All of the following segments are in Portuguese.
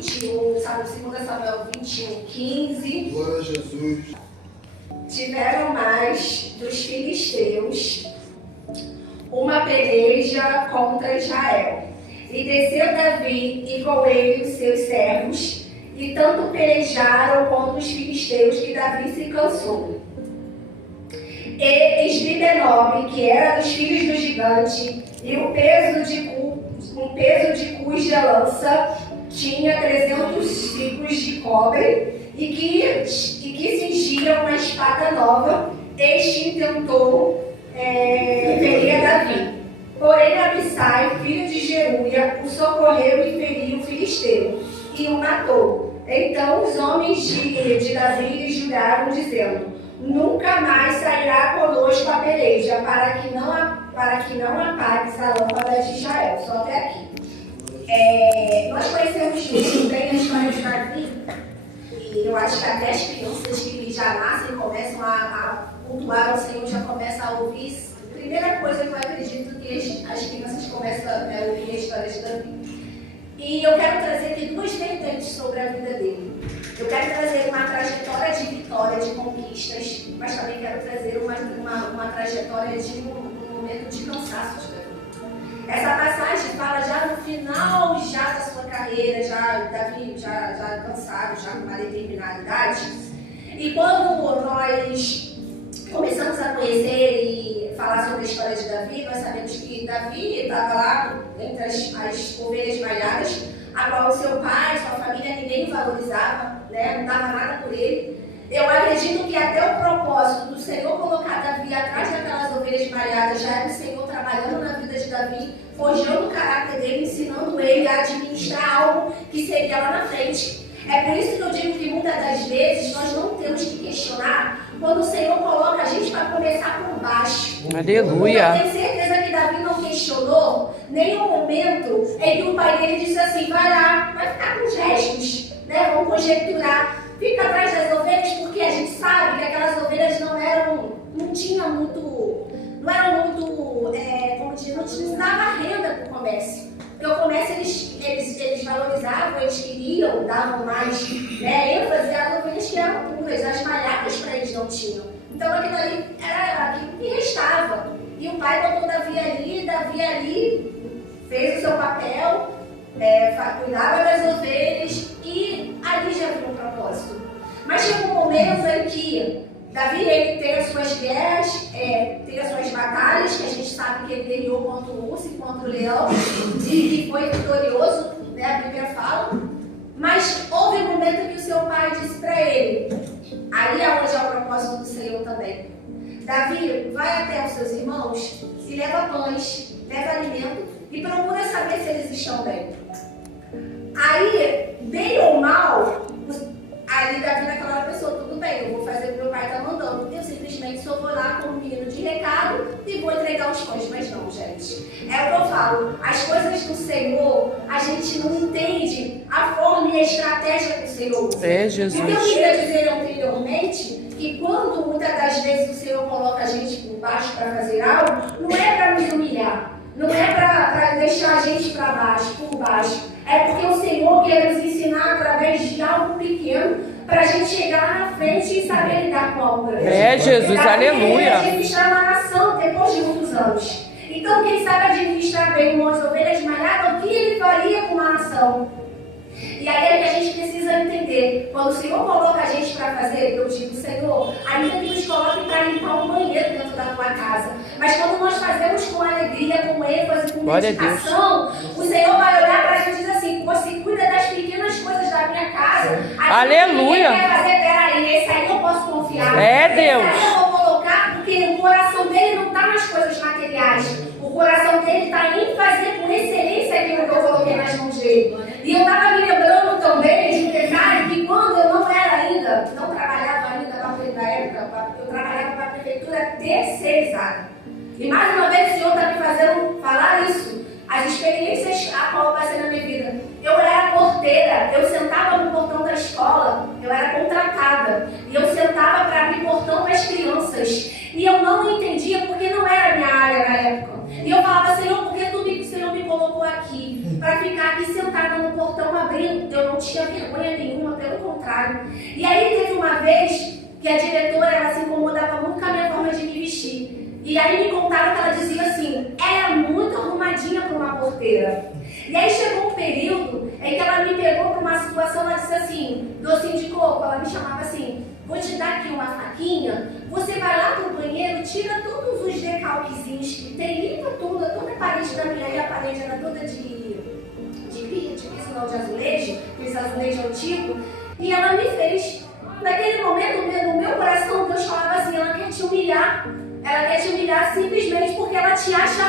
21, sabe, 2 Samuel 21, 15. Glória a Jesus. Tiveram mais dos filisteus uma peleja contra Israel. E desceu Davi e com ele os seus servos, e tanto pelejaram contra os filisteus que Davi se cansou. E Esbibenob, que era dos filhos do gigante, e um peso de cus de lança, tinha 300 ciclos de cobre, e que cingia uma espada nova. Este intentou ferir Davi. Porém Abissai, filho de Zeruia, o socorreu e feriu o filisteu, e o matou. Então os homens de Davi lhe juraram, dizendo: nunca mais sairá conosco a peleja, para que não apagues a lâmpada de Israel. Só até aqui. Nós conhecemos muito bem a história de Davi, e eu acho que até as crianças que já nascem começam a cultuar ao Senhor, já começam a ouvir. Primeira coisa que eu acredito que as crianças começam a ouvir a história de Davi. E eu quero trazer aqui 2 vertentes sobre a vida dele. Eu quero trazer uma trajetória de vitória, de conquistas, mas também quero trazer uma trajetória de um momento de cansaço de Davi. Essa passagem fala já no final já da sua carreira, Davi já cansado, já com uma determinada idade. E quando nós começamos a conhecer e falar sobre a história de Davi, nós sabemos que Davi estava lá entre as ovelhas malhadas, a qual o seu pai, sua família, ninguém valorizava, né? Não dava nada por ele. Eu acredito que até o propósito do Senhor colocar Davi atrás daquelas ovelhas malhadas já era o Senhor trabalhando na vida de Davi, forjando o caráter dele, ensinando ele a administrar algo que seria lá na frente. É por isso que eu digo que muitas das vezes nós não temos que questionar quando o Senhor coloca a gente para começar por baixo. Aleluia. Eu tenho certeza que Davi não questionou nenhum momento em que o pai dele disse assim: vai lá, vai ficar com os restos, né? Vamos conjecturar. Fica atrás das ovelhas, porque a gente sabe que aquelas ovelhas não eram não dava renda para o comércio. Porque o comércio eles valorizavam, eles queriam, davam mais ênfase às ovelhas que eram puras, as malhadas para eles não tinham. Então aquilo ali era aquilo que restava. E o pai botou Davi ali fez o seu papel, cuidava das ovelhas e ali já havia um propósito. Mas chegou um momento em que Davi ele tem as suas guerras, tem as suas batalhas, que a gente sabe que ele guerreou contra o urso e contra o leão, e foi vitorioso, né, a Bíblia fala. Mas houve um momento que o seu pai disse para ele, aí é onde é o propósito do Senhor também: Davi, vai até os seus irmãos e leva pães, leva alimento e procura saber se eles estão bem. Aí, bem ou mal, ali Davi naquela hora pensou: tudo bem, eu vou fazer o que meu pai está mandando. Eu simplesmente só vou lá como menino de recado e vou entregar os pães. Mas não, gente. É o que eu falo. As coisas do Senhor, a gente não entende a forma e a estratégia que o Senhor usa. Jesus. Então eu queria dizer anteriormente que quando muitas das vezes o Senhor coloca a gente por baixo para fazer algo, não é para nos humilhar. Não é para deixar a gente para baixo, por baixo. É porque o Senhor quer nos ensinar através de algo pequeno para a gente chegar lá na frente e saber lidar com algo grande. Jesus, aleluia. Administrar uma nação depois de muitos anos. Então, quem sabe administrar bem umas ovelhas malhadas, o que ele faria com uma nação? E aí é que a gente precisa entender. Quando o Senhor coloca a gente para fazer, eu digo: Senhor, ainda que nos coloque para limpar um banheiro dentro da tua casa. Mas quando nós fazemos com alegria, com ênfase, com dedicação, o Senhor vai olhar para a gente e dizer assim: você cuida das pequenas coisas da minha casa. Aleluia. Ele vai fazer, peraí, esse aí eu posso confiar. Deus. Esse aí eu vou colocar, porque o coração dele não está nas coisas materiais. O coração dele está em fazer com excelência aquilo que eu coloquei nas mãos dele. E eu estava me lembrando também de um detalhe que quando eu não trabalhava ainda na época, eu trabalhava para a prefeitura terceirizada. E mais uma vez o Senhor está me fazendo falar isso. As experiências a qual eu passei na minha vida. Eu era porteira, eu sentava no portão da escola, eu era contratada. E eu sentava para abrir o portão das crianças. E eu não entendia porque não era a minha área na época. E eu falava: Senhor, por que o Senhor me colocou aqui? para ficar aqui sentada no portão abrindo. Eu não tinha vergonha nenhuma, pelo contrário. E aí teve uma vez que a diretora, ela se incomodava muito com a minha forma de me vestir. E aí me contaram que ela dizia assim, ela é muito arrumadinha para uma porteira. E aí chegou um período em que ela me pegou para uma situação, ela disse assim, docinho de coco, ela me chamava assim, vou te dar aqui uma faquinha, você vai lá pro banheiro, tira todos os decalquezinhos que tem, limpa tudo, toda a parede da minha, aí a parede era toda de piso não, de azulejo, aqueles azulejo antigo, e ela me fez. Naquele momento, no meu coração, Deus falava assim, ela quer te humilhar simplesmente porque ela te acha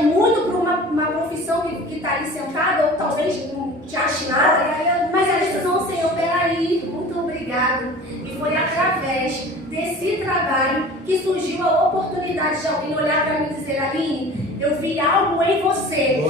muito para uma profissão que está ali sentada, ou talvez não te ache nada, mas ela disse, não, Senhor, peraí, muito obrigado. E foi através desse trabalho que surgiu a oportunidade de alguém olhar para mim e dizer, Aline, eu vi algo em você.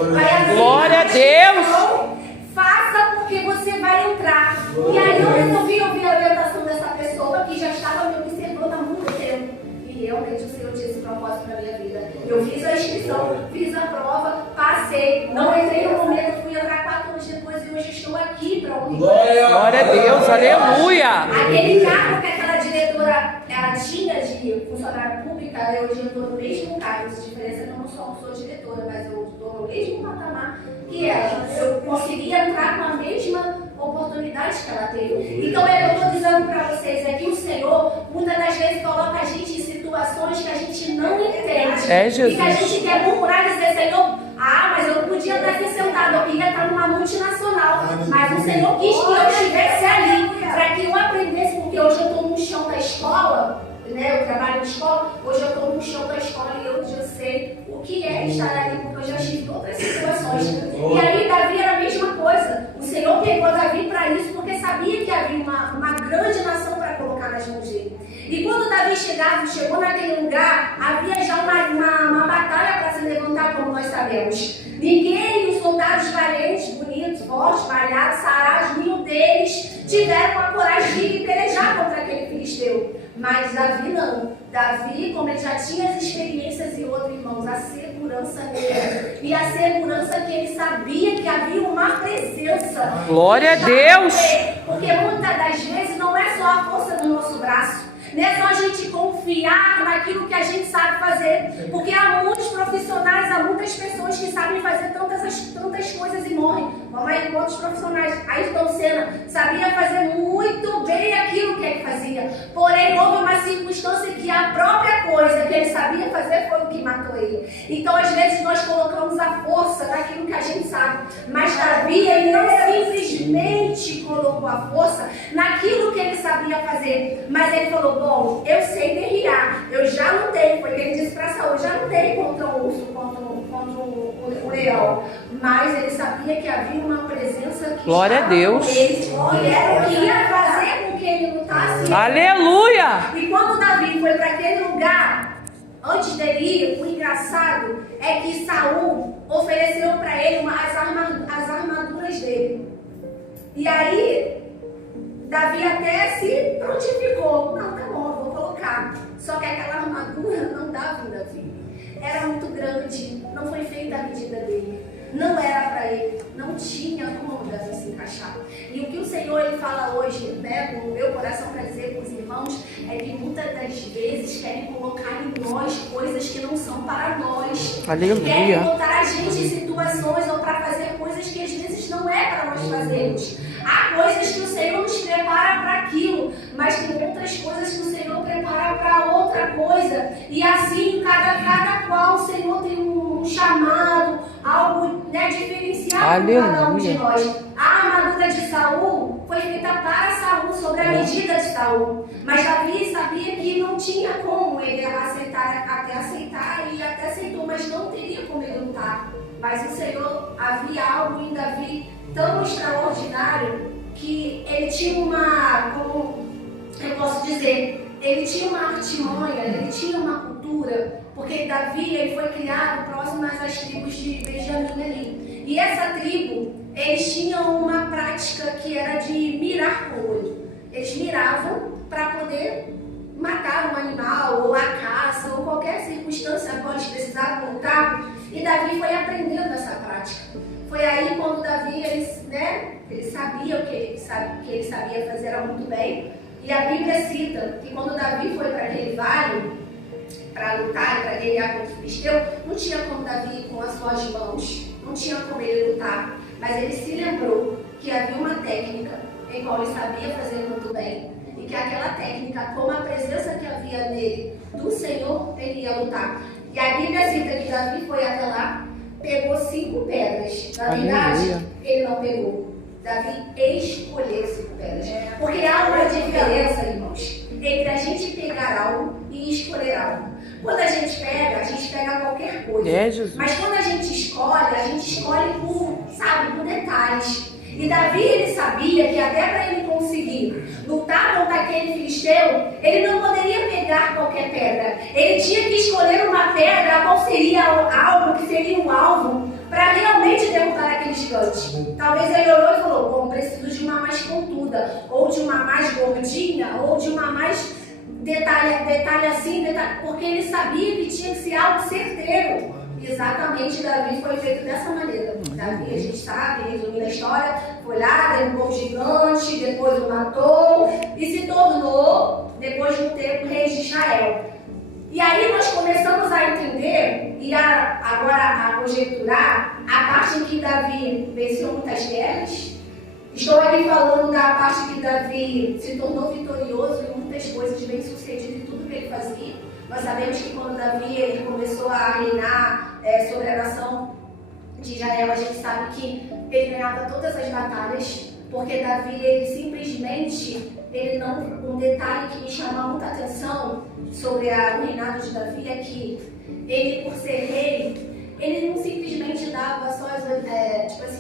Glória a Deus! Faça porque você vai entrar. E aí eu resolvi ouvir a orientação dessa pessoa que já estava me observando há muito tempo. E realmente o Senhor tinha esse propósito na minha vida. Eu fiz a inscrição, fiz a prova, passei. Não entrei no momento, fui entrar 4 anos depois e hoje estou aqui para ouvir. Glória a Deus, aleluia! Aquele cargo que aquela diretora ela tinha de funcionária pública, hoje eu estou no mesmo cargo. A diferença é que eu não sou diretora, mas eu estou no mesmo patamar que ela. Eu consegui entrar com a mesma oportunidade que ela teve. Então, eu estou dizendo para vocês é que o Senhor, muitas das vezes, coloca a gente em situações que a gente não entende. É, Jesus. E que a gente quer murmurar e dizer, Senhor, mas eu não podia estar aqui sentado, eu queria estar numa multinacional. Mas o Senhor quis que eu estivesse ali, para que eu aprendesse, porque hoje eu estou no chão da escola, né? Eu trabalho em escola, hoje eu estou no chão da escola e hoje eu sei o que é estar ali, porque eu já tive outras situações. E aí Davi era a mesma coisa. O Senhor pegou Davi para isso, porque sabia que havia uma grande nação para colocar nas mãos dele. E quando Davi chegou naquele lugar, havia já uma batalha para se levantar, como nós sabemos. Ninguém, os soldados valentes, bonitos, fortes, malhados, sarados, nenhum deles tiveram a coragem de pelejar contra aquele filisteu. Mas Davi não. Davi, como ele já tinha as experiências e outros irmãos, a segurança dele. E a segurança que ele sabia que havia uma presença. Glória a Deus! Porque muitas das vezes não é só a força do nosso braço. Não é só a gente confiar naquilo que a gente sabe fazer. Porque há muitos profissionais, há muitas pessoas que sabem fazer tantas coisas e morrem. Vamos aí, quantos profissionais? Ayrton Senna sabia fazer muito bem aquilo que ele fazia. Porém, houve uma circunstância que a própria coisa que ele sabia fazer foi o que matou ele. Então, às vezes, nós colocamos a força naquilo que a gente sabe. Mas Davi, ele não simplesmente colocou a força naquilo que ele sabia fazer. Mas ele falou, bom, eu sei guerrear, eu já lutei, foi o que ele disse para Saul, já lutei contra o urso, contra o leão, mas ele sabia que havia uma presença que glória a Deus, ele, que era o que ia fazer com que ele lutasse. Aleluia! E quando Davi foi para aquele lugar, antes dele ir, o engraçado é que Saul ofereceu para ele as armaduras dele. E aí Davi até se prontificou. Não, tá bom, eu vou colocar. Só que aquela armadura não dava em Davi. Era muito grande, não foi feita a medida dele. Não era para ele, não tinha como Davi se encaixar. E o que o Senhor ele fala hoje, né, no meu coração para dizer para os irmãos, é que muitas das vezes querem colocar em nós coisas que não são para nós. Aleluia. Querem botar a gente em situações ou para fazer coisas que às vezes não é para nós fazermos. Há coisas que o Senhor nos prepara para aquilo, mas tem outras coisas que o Senhor prepara para outra coisa. E assim, cada qual o Senhor tem um chamado, algo, né, diferenciado para cada um de nós. A armadura de Saul foi feita para Saul, sobre a medida de Saul. Mas Davi sabia que não tinha como ele aceitar e até aceitou, mas não teria como ele lutar. Mas o Senhor, havia algo em Davi tão extraordinário que ele tinha como eu posso dizer, ele tinha uma artimanha, ele tinha uma cultura, porque Davi ele foi criado próximo às tribos de Benjamim ali. E essa tribo, eles tinham uma prática que era de mirar com o olho. Eles miravam para poder matar um animal, ou a caça, ou qualquer circunstância a qual eles precisavam lutar. E Davi foi aprendendo essa prática. Foi aí quando Davi, ele sabia o que ele sabia fazer era muito bem. E a Bíblia cita que quando Davi foi para aquele vale, para lutar, para guerrear contra o filisteu, não tinha como Davi com as suas mãos, não tinha como ele lutar. Mas ele se lembrou que havia uma técnica em qual ele sabia fazer muito bem. E que aquela técnica, com a presença que havia nele do Senhor, ele ia lutar. E a Bíblia cita que Davi foi até lá, pegou 5 pedras. Na verdade, ele não pegou. Davi escolheu 5 pedras. Porque há uma diferença, irmãos, entre a gente pegar algo e escolher algo. Quando a gente pega qualquer coisa. Mas quando a gente escolhe por detalhes. E Davi, ele sabia que até para ele conseguir lutar contra aquele filisteu, ele não poderia pegar qualquer pedra. Ele tinha que escolher uma pedra, qual seria algo que seria um alvo para realmente derrubar aquele gigante. Talvez ele olhou e falou, bom, preciso de uma mais pontuda, ou de uma mais gordinha, ou de uma mais detalhe assim, porque ele sabia que tinha que ser algo certeiro. Exatamente, Davi foi feito dessa maneira. Davi, a gente sabe, resumindo a história, foi lá, derrubou o gigante, depois o matou e se tornou, depois de um tempo, rei de Israel. E aí nós começamos a entender e agora a conjecturar a parte em que Davi venceu muitas guerras. Estou aqui falando da parte que Davi se tornou vitorioso em muitas coisas, bem sucedido em tudo que ele fazia. Nós sabemos que quando Davi ele começou a reinar sobre a nação de Israel, a gente sabe que ele ganhava todas as batalhas, porque Davi, ele simplesmente, um detalhe que me chama muita atenção sobre o reinado de Davi é que ele, por ser rei, ele não simplesmente dava só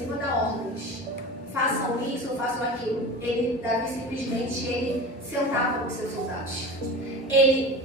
vou dar ordens. Façam isso ou façam aquilo. Davi simplesmente, ele sentava com seus soldados. Ele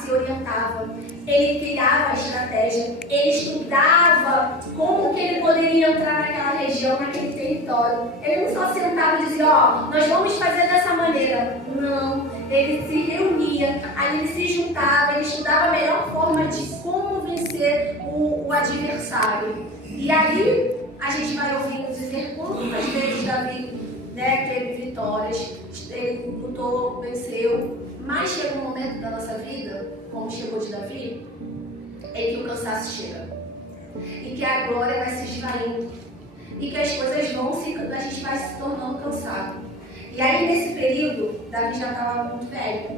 se orientava, ele criava a estratégia, ele estudava como que ele poderia entrar naquela região, naquele território. Ele não só sentava e dizia, nós vamos fazer dessa maneira. Não, ele se reunia, aí ele se juntava, ele estudava a melhor forma de como vencer o adversário. E aí, a gente vai ouvindo dizer quantas vezes Davi teve vitórias, ele lutou, venceu, mas chega um momento da nossa vida, como chegou de Davi, em que o cansaço chega. E que a glória vai se esvaindo. E que as coisas a gente vai se tornando cansado. E aí, nesse período, Davi já estava muito velho.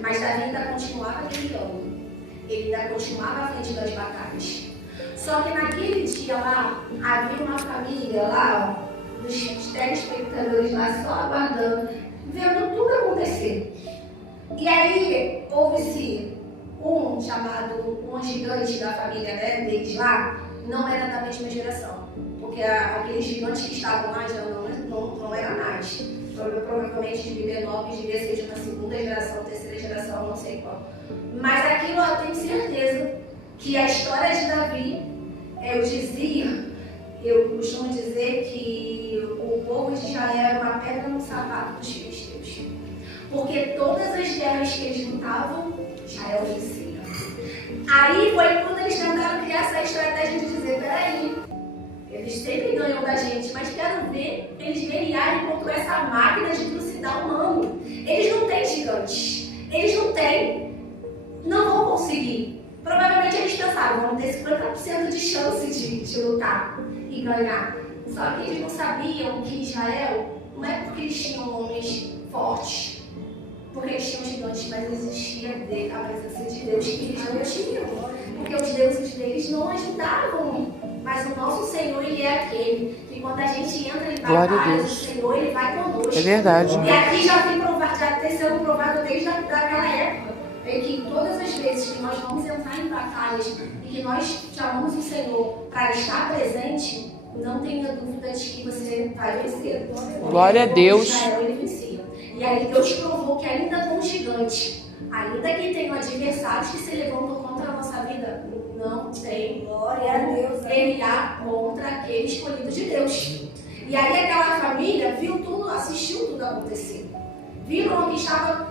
Mas Davi ainda continuava guerreando. Ele ainda continuava à frente das batalhas. Só que naquele dia lá, havia uma família lá, dos telespectadores lá, só aguardando, vendo tudo acontecer. E aí, houve-se um gigante da família deles lá, não era da mesma geração. Porque aqueles gigantes que estavam lá já não era mais. Provavelmente devia ser de uma segunda geração, terceira geração, não sei qual. Mas aquilo eu tenho certeza que a história de Davi, eu costumo dizer que o povo de Israel era uma pedra no sapato dos filisteus. Porque todas as guerras que eles lutavam, Israel vencia. Aí foi quando eles tentaram criar essa estratégia de dizer, peraí, eles sempre ganham da gente, mas quero ver eles guerrearem contra essa máquina de trucidar humano. Eles não têm gigantes, não vão conseguir. Provavelmente eles pensaram, vamos ter 50% de chance de lutar e ganhar. Só que eles não sabiam que Israel, não é porque eles tinham homens fortes, porque eles tinham gigantes, mas existia a presença de Deus que eles não tinham. Porque os deuses deles não ajudavam. Mas o nosso Senhor, ele é aquele que quando a gente entra em batalhas, o Senhor, ele vai conosco. É verdade. E aqui já tem sido provado desde aquela época. É que todas as vezes que nós vamos entrar em batalhas e que nós chamamos o Senhor para estar presente, não tenha dúvida de que você vai vencer. Glória a Deus. Israel, ele vencia. E aí Deus provou que ainda com o gigante, ainda que tenham adversários que se levantam contra a nossa vida, não tem glória a Deus. Ele há contra aquele escolhido de Deus. E aí aquela família viu tudo, assistiu tudo acontecer. Viram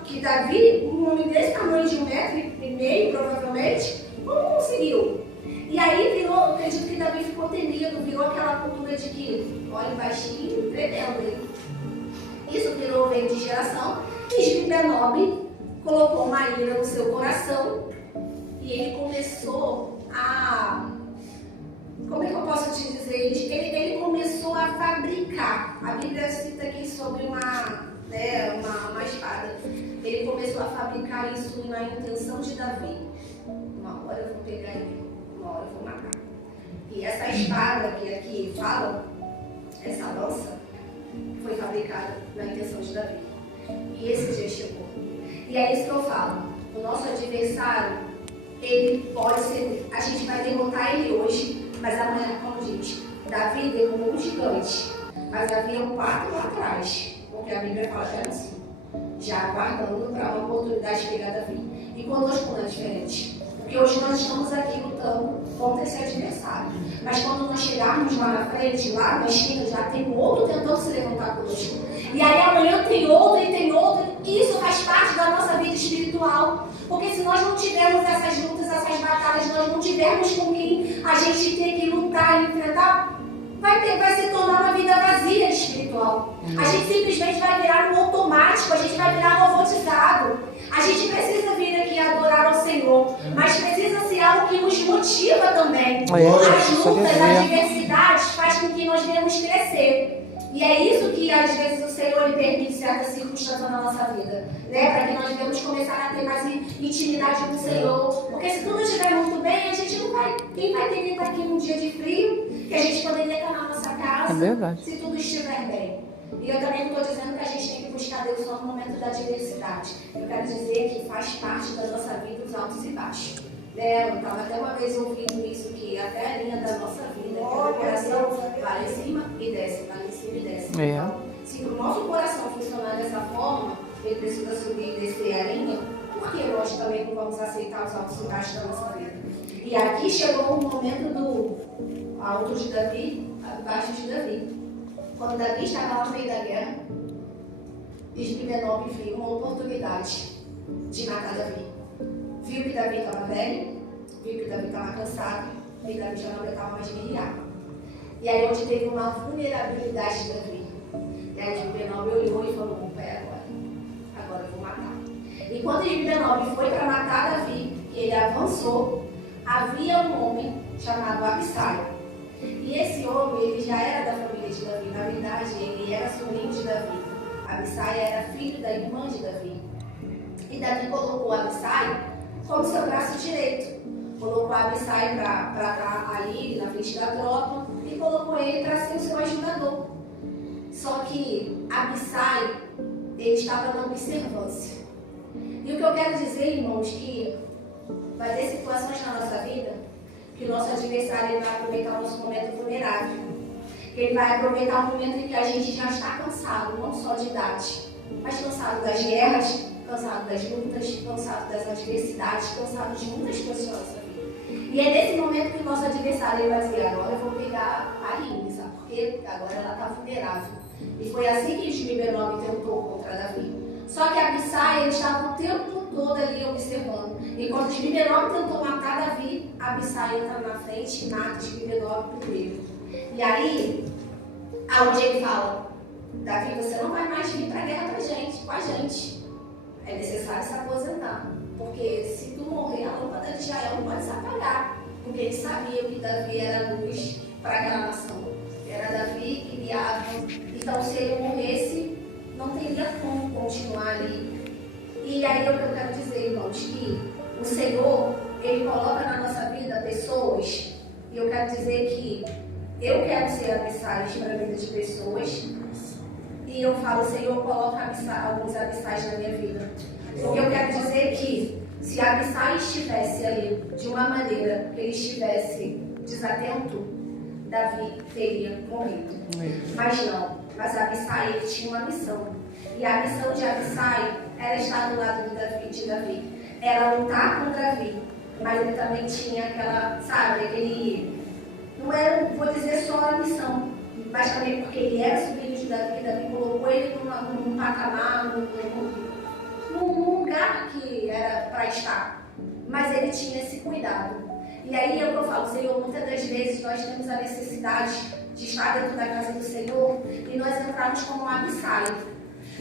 que Davi, um homem desse tamanho de 1,5 m, provavelmente, como conseguiu? E aí virou, eu acredito que Davi ficou temido, virou aquela cultura de que, olha, baixinho, tremendo ele. Isso veio de geração, e Isbi-Benob colocou uma ira no seu coração, e ele começou a... Como é que eu posso te dizer? Ele começou a fabricar. A Bíblia cita aqui sobre uma espada. Ele começou a fabricar isso na intenção de Davi. Uma hora eu vou pegar ele, uma hora eu vou matar. E essa espada que aqui fala, essa lança, foi fabricada na intenção de Davi. E esse dia chegou. E é isso que eu falo. O nosso adversário, ele pode ser... A gente vai derrotar ele hoje, mas amanhã, como diz, Davi derrubou um gigante, mas havia um quarto lá atrás, porque a Bíblia fala que era assim, já aguardando para uma oportunidade de pegar Davi. E conosco não é diferente, porque hoje nós estamos aqui lutando contra esse adversário, mas quando nós chegarmos lá na frente, lá na esquina, já tem outro tentando se levantar conosco. E aí amanhã tem outro e tem outro, e isso faz parte da nossa vida espiritual. Porque se nós não tivermos essas lutas, essas batalhas, nós não tivermos com quem a gente tem que lutar e enfrentar, vai se tornar uma vida vazia espiritual. A gente simplesmente vai virar um automático, a gente vai virar robotizado. A gente precisa vir aqui adorar ao Senhor, mas precisa ser algo que nos motiva também. As lutas, as adversidades faz com que nós venhamos crescer. E é isso que às vezes o Senhor permite certas circunstâncias na nossa vida, né? Para que nós venhamos começar a ter mais intimidade com o Senhor. Porque se tudo estiver muito bem, a gente não vai. Quem vai ter que estar aqui num dia de frio, que a gente poderia estar na nossa casa, se tudo estiver bem. E eu também não estou dizendo que a gente tem que buscar Deus só no momento da adversidade. Eu quero dizer que faz parte da nossa vida os altos e baixos. Eu estava até uma vez ouvindo isso, que até a linha da nossa vida, que o coração vai em cima e desce, vai em cima e desce. Então, se o nosso coração funcionar dessa forma, ele precisa subir e descer a linha, porque nós também não vamos aceitar os altos e baixos da nossa vida. E aqui chegou o momento do alto de Davi, baixo de Davi. Quando Davi estava lá no meio da guerra, Isbi-Benob viu uma oportunidade de matar Davi. Viu que Davi estava velho, viu que Davi estava cansado, e Davi já não aguentava mais guerrear. E aí onde teve uma vulnerabilidade de Davi. E aí Isbi-Benob olhou e falou, agora eu vou matar. E quando Isbi-Benob foi para matar Davi, e ele avançou, havia um homem chamado Abissai. E esse homem, ele já era da família de Davi. Na verdade, ele era sobrinho de Davi. Abissai era filho da irmã de Davi. E Davi colocou Abissai como seu braço direito. Colocou Abissai para estar ali na frente da tropa e colocou ele para ser o seu ajudador. Só que Abissai, ele estava na observância. E o que eu quero dizer, irmãos, que vai ter situações na nossa vida que o nosso adversário ele vai aproveitar o nosso momento vulnerável. Ele vai aproveitar o momento em que a gente já está cansado, não só de idade, mas cansado das guerras, cansado das lutas, cansado das adversidades, cansado de muitas coisas na nossa vida. E é nesse momento que o nosso adversário ele vai dizer, agora eu vou pegar a Aline, sabe? Porque agora ela está vulnerável. E foi assim que Isbi-Benob tentou contra Davi. Só que Abissai, ele estava o tempo todo ali observando. E quando Isbi-Benob tentou matar Davi, Abissai entra na frente e mata Isbi-Benob primeiro. E aí, aonde ele fala, Davi, você não vai mais vir para a guerra com a gente. É necessário se aposentar. Porque se tu morrer, a lâmpada de Israel não pode se apagar. Porque ele sabia que Davi era luz para aquela nação. Era Davi que guiava. Então, se ele morresse, não teria como continuar ali. E aí é o que eu quero dizer, irmãos, que o Senhor, Ele coloca na nossa vida pessoas, e eu quero dizer que eu quero ser abissais para a vida de pessoas, e eu falo, Senhor, coloca alguns abissais na minha vida. Porque eu quero dizer que se Abissai estivesse ali de uma maneira que ele estivesse desatento, Davi teria morrido. Mas não. Mas Abissai ele tinha uma missão. E a missão de Abissai era estar do lado de Davi. Era lutar com Davi. Mas ele também tinha aquela, sabe, aquele... Não era, vou dizer, só a missão. Mas também porque ele era sobrinho de Davi. Davi colocou ele num patamar, num lugar que era para estar. Mas ele tinha esse cuidado. E aí é o que eu falo, Senhor, muitas das vezes nós temos a necessidade de estar dentro da casa do Senhor e nós entrarmos como um abissaio.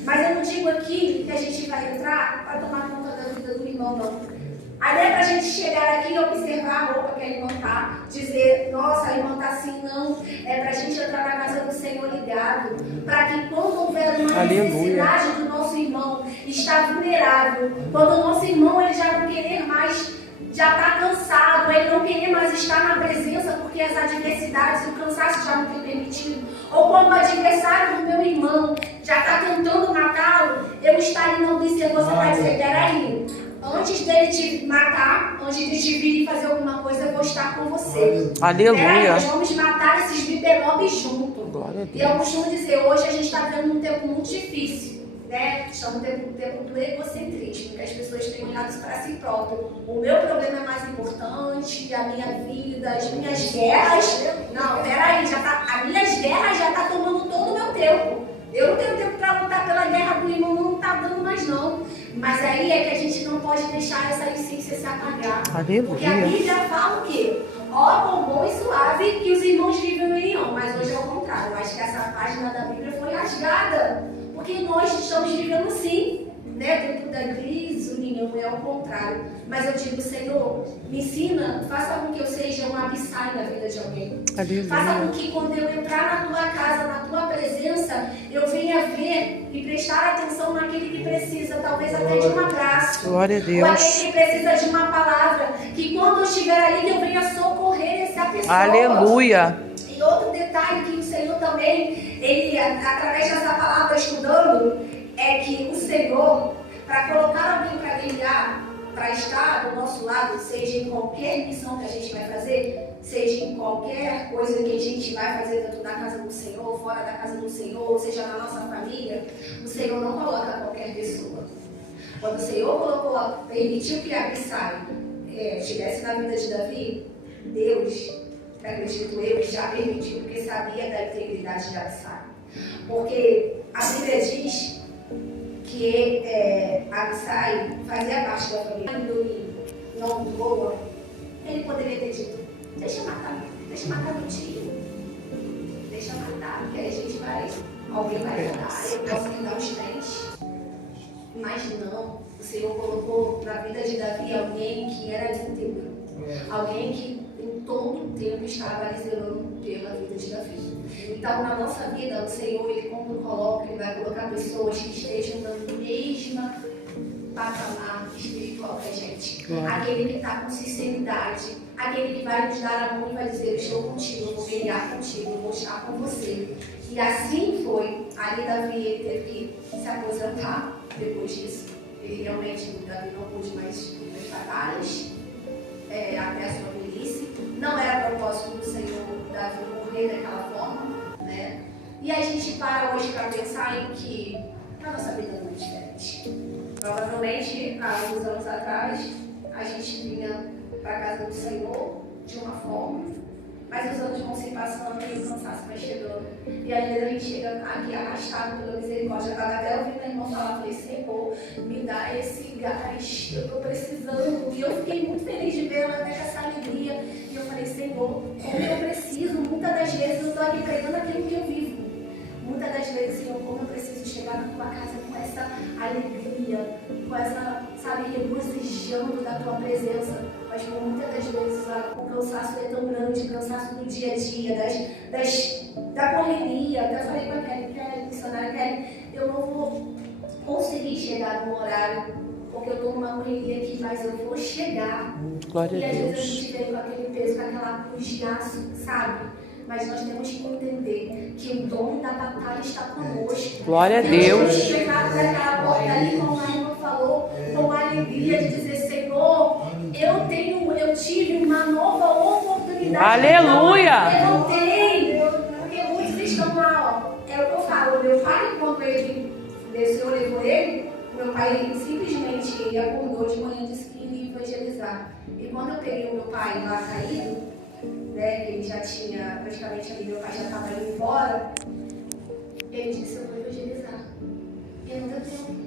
Mas eu não digo aqui que a gente vai entrar para tomar conta da vida do irmão, não. A ideia é para a gente chegar aqui e observar a roupa que a irmã está, dizer, nossa, a irmã está assim, não. É para a gente entrar na casa do Senhor ligado, para que quando houver uma necessidade do nosso irmão estar vulnerável, quando o nosso irmão ele já não querer mais, já está cansado, ele não querer mais estar na presença porque as adversidades e o cansaço já não tem permitido, ou quando o adversário do meu irmão já está tentando matá-lo, eu estar ali não dizer, você vai dizer, peraí, antes dele te matar, antes de te vir e fazer alguma coisa, eu vou estar com você. Aleluia. Nós vamos matar esses bibenobes juntos. E eu costumo dizer, hoje a gente está vivendo um tempo muito difícil. Né? Estamos no tempo do egocentrismo, que as pessoas têm olhado para si próprio. O meu problema é mais importante, a minha vida, as minhas guerras. Não, peraí, as minhas guerras já estão tomando todo o meu tempo. Eu não tenho tempo para lutar pela guerra do irmão, não está dando mais não. Mas aí é que a gente não pode deixar essa essência se apagar. Aleluia. Porque a Bíblia fala o quê? Ó, quão bom e suave que os irmãos vivem no união. Mas hoje é o contrário. Eu acho que essa página da Bíblia foi rasgada. Porque nós estamos vivendo sim, né? Dentro da desunião, é o contrário. Mas eu digo, Senhor, me ensina, faça com que eu seja um abissai na vida de alguém. Aleluia. Faça com que quando eu entrar na tua casa, na tua presença, eu venha ver e prestar atenção naquele que precisa, talvez até de um abraço. Glória a Deus. Ou aquele que precisa de uma palavra, que quando eu estiver ali, que eu venha socorrer essa pessoa. Aleluia. E outro detalhe que o Senhor também, ele, através dessa palavra estudando, é que o Senhor, para colocar alguém para guiar, para estar do nosso lado, seja em qualquer missão que a gente vai fazer, seja em qualquer coisa que a gente vai fazer dentro da casa do Senhor, fora da casa do Senhor, seja na nossa família, o Senhor não coloca qualquer pessoa. Quando o Senhor permitiu que Abissai estivesse na vida de Davi, Deus, acredito eu, já permitiu, porque sabia da integridade de Abissai. Porque a Bíblia diz que Abissai fazia parte da família e não boa. Ele poderia ter dito, deixa matar meu tio, deixa matar, porque aí a gente vai, alguém vai matar, eu posso lhe dar os trens. Mas não, o Senhor colocou na vida de Davi alguém que era íntegro, alguém que em todo o tempo estava zelando pela vida de Davi. Então, na nossa vida, o Senhor, Ele quando coloca, Ele vai colocar pessoas que estejam na mesma patamar espiritual que a gente. Aquele que está com sinceridade, aquele que vai nos dar a mão e vai dizer, eu estou contigo, eu vou guerrear contigo, eu vou estar com você. E assim foi. Ali Davi ele teve que se aposentar depois disso. Ele realmente, Davi não pôde mais as batalhas até a sua velhice. Não era propósito do Senhor Davi morrer daquela forma, né? E a gente para hoje para pensar em que a nossa vida é muito diferente. Provavelmente, há alguns anos atrás, a gente vinha para a casa do Senhor de uma forma, mas os anos vão se passando e o cansaço vai chegando. E às vezes a gente chega aqui arrastado pela misericórdia. Eu estava até ouvindo a irmã falar, falei, Senhor, me dá esse gás, eu estou precisando. E eu fiquei muito feliz de ver ela até com essa alegria. E eu falei, Senhor, como eu preciso, muitas das vezes eu estou aqui pregando aquilo que eu vivo. Muitas das vezes, Senhor, como eu preciso chegar na tua casa com essa alegria, com essa, sabe, regozijando da tua presença. Mas por muitas das vezes o cansaço é tão grande, o cansaço do dia a dia, da correria. Até falei com a Kelly, missionária Kelly, eu não vou conseguir chegar no horário, porque eu estou numa correria aqui, mas eu vou chegar. Glória e a às Deus. vezes a gente vem com aquele peso, com aquela cruz de aço, sabe? Mas nós temos que entender que o dono da batalha está conosco. Glória a Deus. Temos que entrar por aquela porta ali, como a irmã falou, com a alegria de dizer, Senhor, eu tive uma nova oportunidade. Aleluia. Eu levantei, porque muitos estão lá, ó. É o que eu falo, meu pai, quando o Senhor levou ele, meu pai simplesmente acordou de manhã e disse que ia evangelizar. E quando eu peguei o meu pai lá caído, né, ele já tinha, praticamente ali, meu pai já estava indo embora, ele disse, eu vou evangelizar. E eu não deu tempo.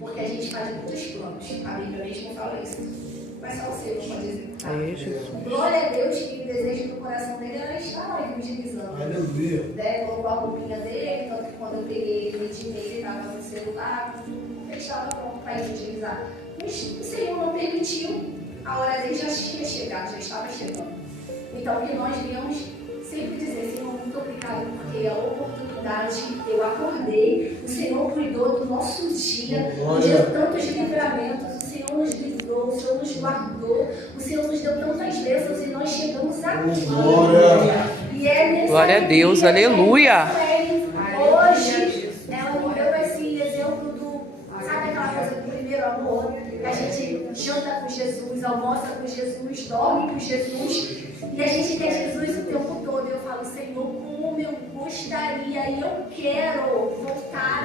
Porque a gente faz muitos planos, a Bíblia mesmo fala isso. mas só o Senhor pode executar. Aí, Jesus. Glória a Deus que o desejo do coração dele era estar lá evangelizando. Aleluia. Né? Colocou a roupinha dele, tanto que quando eu peguei ele, ele estava no celular, ele estava pronto para evangelizar. Mas o Senhor não permitiu, a hora dele já tinha chegado, já estava chegando. Então, que nós viemos sempre dizer, Senhor, muito obrigado, porque a oportunidade, eu acordei, o Senhor cuidou do nosso dia, nos deu tantos livramentos, o Senhor nos livrou, o Senhor nos guardou, o Senhor nos deu tantas bênçãos e nós chegamos aqui. Glória. E é nessa Glória a Deus, aleluia. Hoje, ela me deu esse exemplo do, sabe aquela coisa do primeiro amor? Que a gente janta com Jesus, almoça com Jesus, dorme com Jesus, e a gente quer Jesus o tempo todo. Eu falo, Senhor, como eu gostaria e eu quero voltar